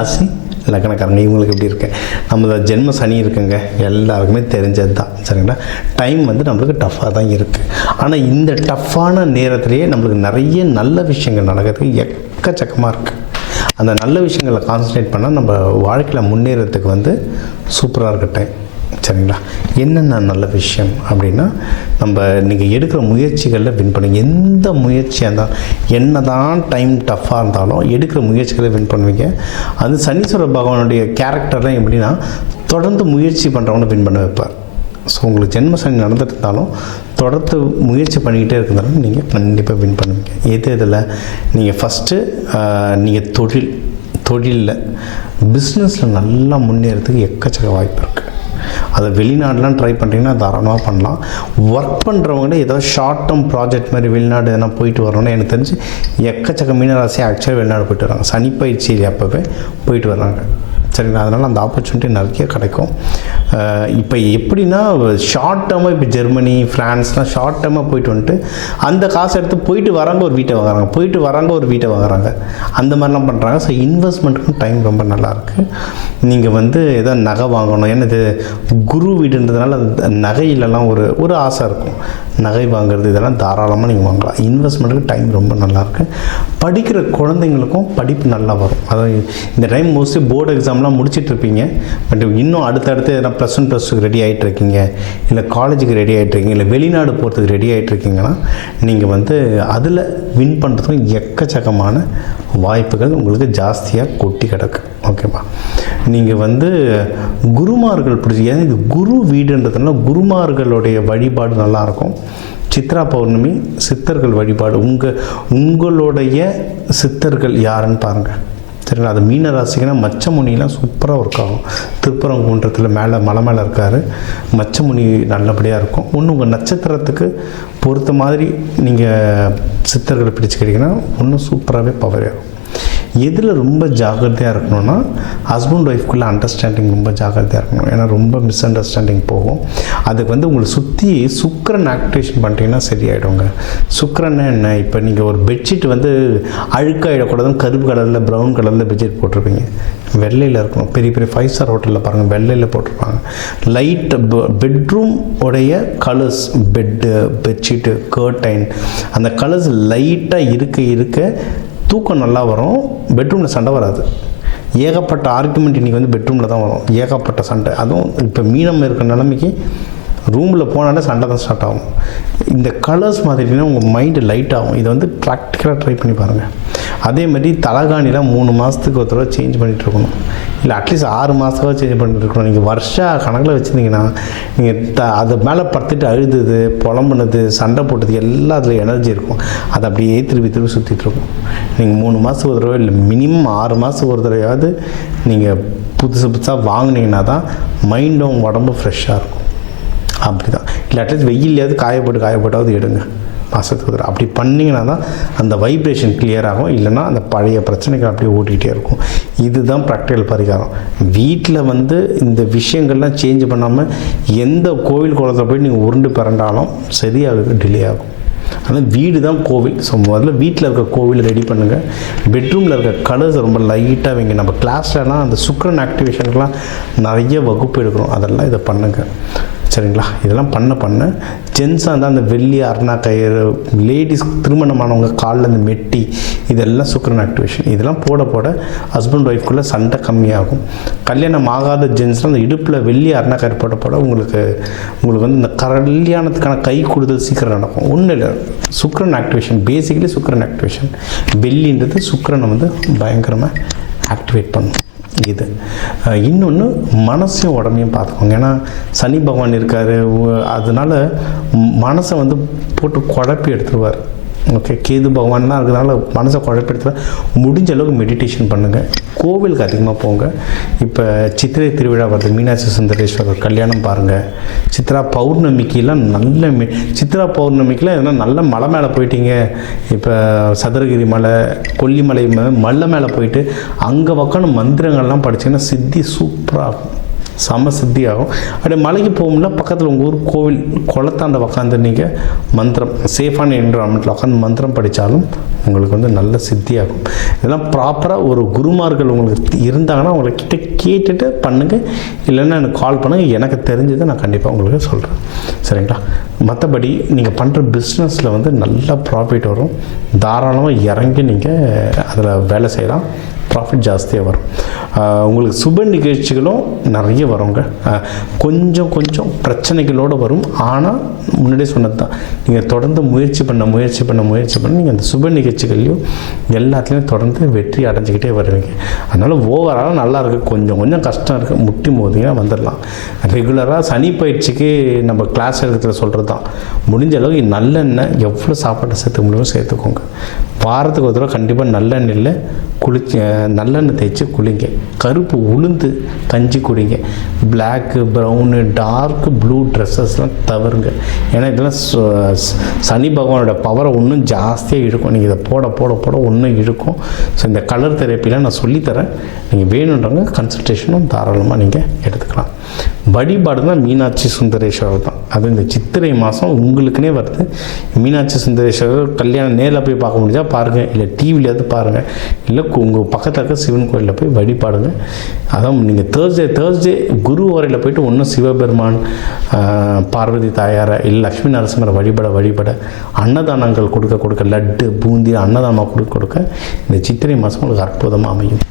ராசி லக்னக்காரங்க இவங்களுக்கு எப்படி இருக்கு, நம்மளோட ஜென்ம சனி இருக்குங்க, எல்லாருக்குமே தெரிஞ்சது தான் சரிங்களா. டைம் வந்து நம்மளுக்கு டஃப்பாக தான் இருக்குது. ஆனால் இந்த டஃப்பான நேரத்திலேயே நம்மளுக்கு நிறைய நல்ல விஷயங்கள் நடக்கிறதுக்கு எக்கச்சக்கமாக இருக்குது. அந்த நல்ல விஷயங்களை கான்சன்ட்ரேட் பண்ணால் நம்ம வாழ்க்கையில் முன்னேறதுக்கு வந்து சூப்பராக இருக்க டைம் சரிங்களா. என்னென்ன நல்ல விஷயம் அப்படின்னா, நம்ம நீங்கள் எடுக்கிற முயற்சிகளில் வின் பண்ணுங்க. எந்த முயற்சியாக இருந்தாலும் என்ன தான் டைம் டஃப்பாக இருந்தாலும் எடுக்கிற முயற்சிகளை வின் பண்ணுவீங்க. அது சனீஸ்வர பகவானுடைய கேரக்டர்லாம் எப்படின்னா, தொடர்ந்து முயற்சி பண்ணுறவங்க வின் பண்ண வைப்பார். ஸோ உங்களுக்கு ஜென்ம சனி நடந்துட்டு இருந்தாலும் தொடர்ந்து முயற்சி பண்ணிக்கிட்டே இருக்கிறதாலும் நீங்கள் கண்டிப்பாக வின் பண்ணுவீங்க. இதில் நீங்கள் ஃபஸ்ட்டு நீங்கள் தொழிலில் பிஸ்னஸில் நல்லா முன்னேறதுக்கு எக்கச்சக்க வாய்ப்பு இருக்குது. அதை வெளிநாடுலாம் ட்ரை பண்ணுறீங்கன்னா தாராளமாக பண்ணலாம். ஒர்க் பண்ணுறவங்களே ஏதாவது ஷார்ட் டேர்ம் ப்ராஜெக்ட் மாதிரி வெளிநாடு எதனா போயிட்டு வரணும்னு எனக்கு தெரிஞ்சு எக்கச்சக்க மீனராசி ஆக்சுவலாக வெளிநாடு போயிட்டு வராங்க. சனி பயிற்சி அப்போவே போயிட்டு வர்றாங்க சரிங்களா. அதனால் அந்த ஆப்பர்ச்சுனிட்டி நிறைய கிடைக்கும். இப்போ எப்படின்னா ஷார்ட் டேர்மாக இப்போ ஜெர்மனி ஃப்ரான்ஸ்லாம் ஷார்ட் டேர்மாக போயிட்டு வந்துட்டு அந்த காசை எடுத்து போயிட்டு வராங்க ஒரு வீட்டை வாங்குறாங்க, போயிட்டு வராங்க ஒரு வீட்டை வாங்குறாங்க, அந்த மாதிரிலாம் பண்ணுறாங்க. ஸோ இன்வெஸ்ட்மெண்ட்டுக்கும் டைம் ரொம்ப நல்லாயிருக்கு. நீங்கள் வந்து எதாவது நகை வாங்கணும், ஏன்னா இது குரு வீடுன்றதுனால நகையிலலாம் ஒரு ஆசை இருக்கும், நகை வாங்குறது இதெல்லாம் தாராளமாக நீங்கள் வாங்கலாம். இன்வெஸ்ட்மெண்ட்டுக்கு டைம் ரொம்ப நல்லாயிருக்கு. படிக்கிற குழந்தைங்களுக்கும் படிப்பு நல்லா வரும். அதாவது இந்த டைம் மோஸ்ட்லி போர்டு எக்ஸாம்லாம் முடிச்சுட்டு இருப்பீங்க, பட் இன்னும் அடுத்தடுத்து எதனா +1 +2 ரெடி ஆகிட்டு இருக்கீங்க, இல்லை காலேஜுக்கு ரெடி ஆகிட்டு இருக்கீங்க, இல்லை வெளிநாடு போகிறதுக்கு ரெடி ஆகிட்டு இருக்கீங்கன்னா நீங்கள் வந்து அதில் வின் பண்ணுறதுக்கும் எக்கச்சக்கமான வாய்ப்புகள் உங்களுக்கு ஜாஸ்தியாக கொட்டி கிடக்கு ஓகேவா. நீங்கள் வந்து குருமார்கள் பிடிச்சி, ஏன்னா இது குரு வீடுன்றதுனால குருமார்களுடைய வழிபாடு நல்லாயிருக்கும். சித்ரா பௌர்ணமி சித்தர்கள் வழிபாடு, உங்களுடைய சித்தர்கள் யாருன்னு பாருங்கள் சரிங்களா. அது மீன ராசிக்குன்னா மச்சமுனிலாம் சூப்பராக ஒர்க் ஆகும். திருப்பரங்குன்றத்தில் மலை மேலே இருக்கார் மச்சமுனி, நல்லபடியாக இருக்கும். ஒன்று உங்கள் நட்சத்திரத்துக்கு பொறுத்த மாதிரி நீங்கள் சித்தர்களை பிடிச்சிக்கிட்டிங்கன்னா ஒன்றும் சூப்பராகவே பவர் ஆகும். எதில் ரொம்ப ஜாக்கிரதையாக இருக்கணும்னா ஹஸ்பண்ட் ஒய்ஃப்குள்ளே அண்டர்ஸ்டாண்டிங் ரொம்ப ஜாக்கிரதையாக இருக்கணும். ஏன்னா ரொம்ப மிஸ் அண்டர்ஸ்டாண்டிங் போகும். அதுக்கு வந்து உங்களை சுற்றி சுக்கிரன் ஆக்டிவேஷன் பண்ணிட்டீங்கன்னா சரியாயிடுங்க. சுக்கிரன்னா என்ன, இப்போ நீங்கள் ஒரு பெட்ஷீட் வந்து அழுக்காயிடக்கூடாதுன்னு கருப்பு கலரில் ப்ரௌன் கலரில் பெட்ஷீட் போட்டிருப்பீங்க, வெள்ளையில் இருக்கணும். பெரிய பெரிய 5 ஸ்டார் ஹோட்டலில் பாருங்கள் வெள்ளையில் போட்டிருப்பாங்க. லைட் பெட்ரூம் உடைய கலர்ஸ், பெட்ஷீட்டு கர்டைன் அந்த கலர்ஸ் லைட்டாக இருக்க தூக்கம் நல்லா வரும். பெட்ரூமில் சண்டை வராது. ஏகப்பட்ட ஆர்குமெண்ட் இன்றைக்கி வந்து பெட்ரூமில் தான் வரும், ஏகப்பட்ட சண்டை. அதுவும் இப்போ மீனம் இருக்கிற நிலைமைக்கு ரூமில் போனாலே சண்டை தான் ஸ்டார்ட் ஆகும். இந்த கலர்ஸ் மாதிரினா உங்கள் மைண்டு லைட் ஆகும். இதை வந்து ப்ராக்டிக்கலாக ட்ரை பண்ணி பாருங்கள். அதே மாதிரி தலகாணிலாம் 3 மாதத்துக்கு ஒரு தடவை சேஞ்ச் பண்ணிகிட்டு இருக்கணும், இல்லை அட்லீஸ்ட் 6 மாதத்துக்காக சேஞ்ச் பண்ணிட்டு இருக்கணும். நீங்கள் வருஷ கணக்கில் வச்சுருந்தீங்கன்னா நீங்கள் அது மேலே படுத்துட்டு அழுதுது, புலம்புனது, சண்டை போட்டது எல்லாம் அதில் எனர்ஜி இருக்கும். அது அப்படியே திருப்பி சுற்றிட்டு இருக்கும். நீங்கள் 3 மாதத்துக்கு ஒரு தடவை இல்லை மினிமம் 6 மாதத்துக்கு ஒரு தடவையாவது நீங்கள் புதுசாக வாங்கினீங்கன்னா தான் மைண்டும் உடம்பும் ஃப்ரெஷ்ஷாக இருக்கும். அப்படி தான், இல்லை அட்லீஸ்ட் வெயிலையாவது காயப்பட்டாவது எடுங்க மாதத்துக்கு. அப்படி பண்ணிங்கன்னா தான் அந்த வைப்ரேஷன் கிளியர் ஆகும். இல்லைனா அந்த பழைய பிரச்சனைகள் அப்படியே ஓட்டிகிட்டே இருக்கும். இதுதான் ப்ராக்டிக்கல் பரிகாரம். வீட்டில் வந்து இந்த விஷயங்கள்லாம் சேஞ்ச் பண்ணாமல் எந்த கோவில் குளத்தில் போய் நீங்கள் உருண்டு பிறண்டாலும் சரியாகுது, டிலே ஆகும். ஆனால் வீடு தான் கோவில். ஸோ முதல்ல வீட்டில் இருக்க கோவில் ரெடி பண்ணுங்கள். பெட்ரூமில் இருக்க கலர்ஸ் ரொம்ப லைட்டாக வைங்க. நம்ம கிளாஸ்லலாம் அந்த சுக்கிரன் ஆக்டிவேஷனுக்கெலாம் நிறைய வகுப்பு எடுக்கிறோம், அதெல்லாம் இதை பண்ணுங்கள் சரிங்களா. இதெல்லாம் பண்ண ஜென்ஸாக இருந்தால் அந்த வெள்ளி அரணா கயிறு, லேடிஸ் திருமணமானவங்க காலில் அந்த மெட்டி, இதெல்லாம் சுக்கிரன் ஆக்டிவேஷன். இதெல்லாம் போட ஹஸ்பண்ட் ஒய்ஃப்குள்ளே சண்டை கம்மியாகும். கல்யாணம் ஆகாத ஜென்ஸ்லாம் அந்த இடுப்பில் வெள்ளி அரணா கயிறு போட உங்களுக்கு வந்து இந்த கல்யாணத்துக்கான கை கொடுத்தல் சீக்கிரம் நடக்கும். ஒன்றும் இல்லை, சுக்கிரன் ஆக்டிவேஷன், பேசிக்கலி சுக்கிரன் ஆக்டிவேஷன். வெள்ளின்றது சுக்கிரனை வந்து பயங்கரமாக ஆக்டிவேட் பண்ணும். இது இன்னொன்று மனசையும் உடம்பையும் பார்த்துக்கோங்க. ஏன்னா சனி பகவான் இருக்கார், அதனால் மனசை வந்து போட்டு குழப்பி எடுத்துருவார். ஓகே, கேது பகவான்லாம் இருக்கிறதுனால மனசை குழப்பி எடுத்துருவார். முடிஞ்ச அளவுக்கு மெடிடேஷன் பண்ணுங்கள், கோவிலுக்கு அதிகமாக போங்க. இப்போ சித்திரை திருவிழா வருது, மீனாட்சி சுந்தரேஸ்வரர் கல்யாணம் பாருங்கள். சித்ரா பௌர்ணமிக்கெலாம் சித்ரா பௌர்ணமிக்கெலாம் எதனா நல்ல மலை மேலே போயிட்டீங்க, இப்போ சதுரகிரி மலை, கொல்லிமலை மலை மேலே போயிட்டு அங்கே உட்காந்து மந்திரங்கள்லாம் படிச்சிங்கன்னா சித்தி சூப்பராக இருக்கும். செம சித்தி ஆகும். அப்படியே மலைக்கு போகும்னா பக்கத்தில் உங்கள் ஊர் கோவில் குளத்தாண்ட உட்காந்து நீங்கள் மந்திரம் சேஃபான என்விரான்மெண்ட்டில் உட்காந்து மந்திரம் படித்தாலும் உங்களுக்கு வந்து நல்ல சித்தியாகும். இதெல்லாம் ப்ராப்பராக ஒரு குருமார்கள் உங்களுக்கு இருந்தாங்கன்னா உங்கள்கிட்ட கேட்டுட்டு பண்ணுங்கள், இல்லைன்னா எனக்கு கால் பண்ணுங்கள். எனக்கு தெரிஞ்சதை நான் கண்டிப்பாக உங்களுக்கு சொல்கிறேன், சரிங்களா? மற்றபடி நீங்கள் பண்ணுற பிஸ்னஸில் வந்து நல்ல ப்ராஃபிட் வரும். தாராளமாக இறங்கி நீங்கள் அதில் வேலை செய்யலாம், ப்ராஃபிட் ஜாஸ்தியாக வரும். உங்களுக்கு சுப நிகழ்ச்சிகளும் நிறைய வருங்க. கொஞ்சம் கொஞ்சம் பிரச்சனைகளோடு வரும். ஆனால் முன்னாடியே சொன்னது தான், நீங்கள் தொடர்ந்து முயற்சி பண்ண நீங்கள் அந்த சுப நிகழ்ச்சிகள்லையும் எல்லாத்துலேயும் தொடர்ந்து வெற்றி அடைஞ்சிக்கிட்டே வருவீங்க. அதனால் ஓவராலாக நல்லா இருக்குது. கொஞ்சம் கொஞ்சம் கஷ்டம் இருக்குது, முட்டி மோதிங்கன்னா வந்துடலாம். ரெகுலராக சனி பயிற்சிக்கு நம்ம கிளாஸ் எடுக்கிறத சொல்கிறது தான், முடிஞ்ச அளவுக்கு நல்லெண்ணெய் எவ்வளோ சாப்பாட்டை சேர்த்துக்க முடியுமோ சேர்த்துக்கோங்க. வாரத்துக்கு ஒரு தடவை கண்டிப்பாக நல்லெண்ணெயில் நல்லெண்ணெய் தேய்ச்சி குளிங்க. கருப்பு உளுந்து கஞ்சி குடிங்க. பிளாக்கு, ப்ரௌனு, டார்க்கு ப்ளூ ட்ரெஸ்ஸஸ்லாம் தவறுங்க. ஏன்னா இதெல்லாம் சனி பகவானோட பவரை இன்னும் ஜாஸ்தியாக இழுக்கும். நீங்கள் இதை போட போட போட இன்னும் இழுக்கும். ஸோ இந்த கலர் தெரப்பிலாம் நான் சொல்லித்தரேன். நீங்கள் வேணுன்றவங்க கன்சல்டேஷனும் தாராளமாக நீங்கள் எடுத்துக்கலாம். வழிபாடு தான் மீனாட்சி சுந்தரேஸ்வரர் தான். அது இந்த சித்திரை மாதம் உங்களுக்குனே வருது. மீனாட்சி சுந்தரேஸ்வரர் கல்யாணம் நேரில் போய் பார்க்க முடிஞ்சால் பாருங்கள், இல்லை டிவிலையாவது பாருங்கள், இல்லை உங்கள் பக்கத்தில் இருக்க சிவன் கோயிலில் போய் வழிபாடுங்க. அதான் நீங்கள் தேர்ஸ்டே குரு வரையில் போய்ட்டு ஒன்றும் சிவபெருமான், பார்வதி தாயாரை, இல்லை லக்ஷ்மி நரசிம்மரை வழிபட அன்னதானங்கள் கொடுக்க லட்டு பூந்தி அன்னதானமாக கொடுக்க இந்த சித்திரை மாதம் உங்களுக்கு அற்புதமாக அமையும்.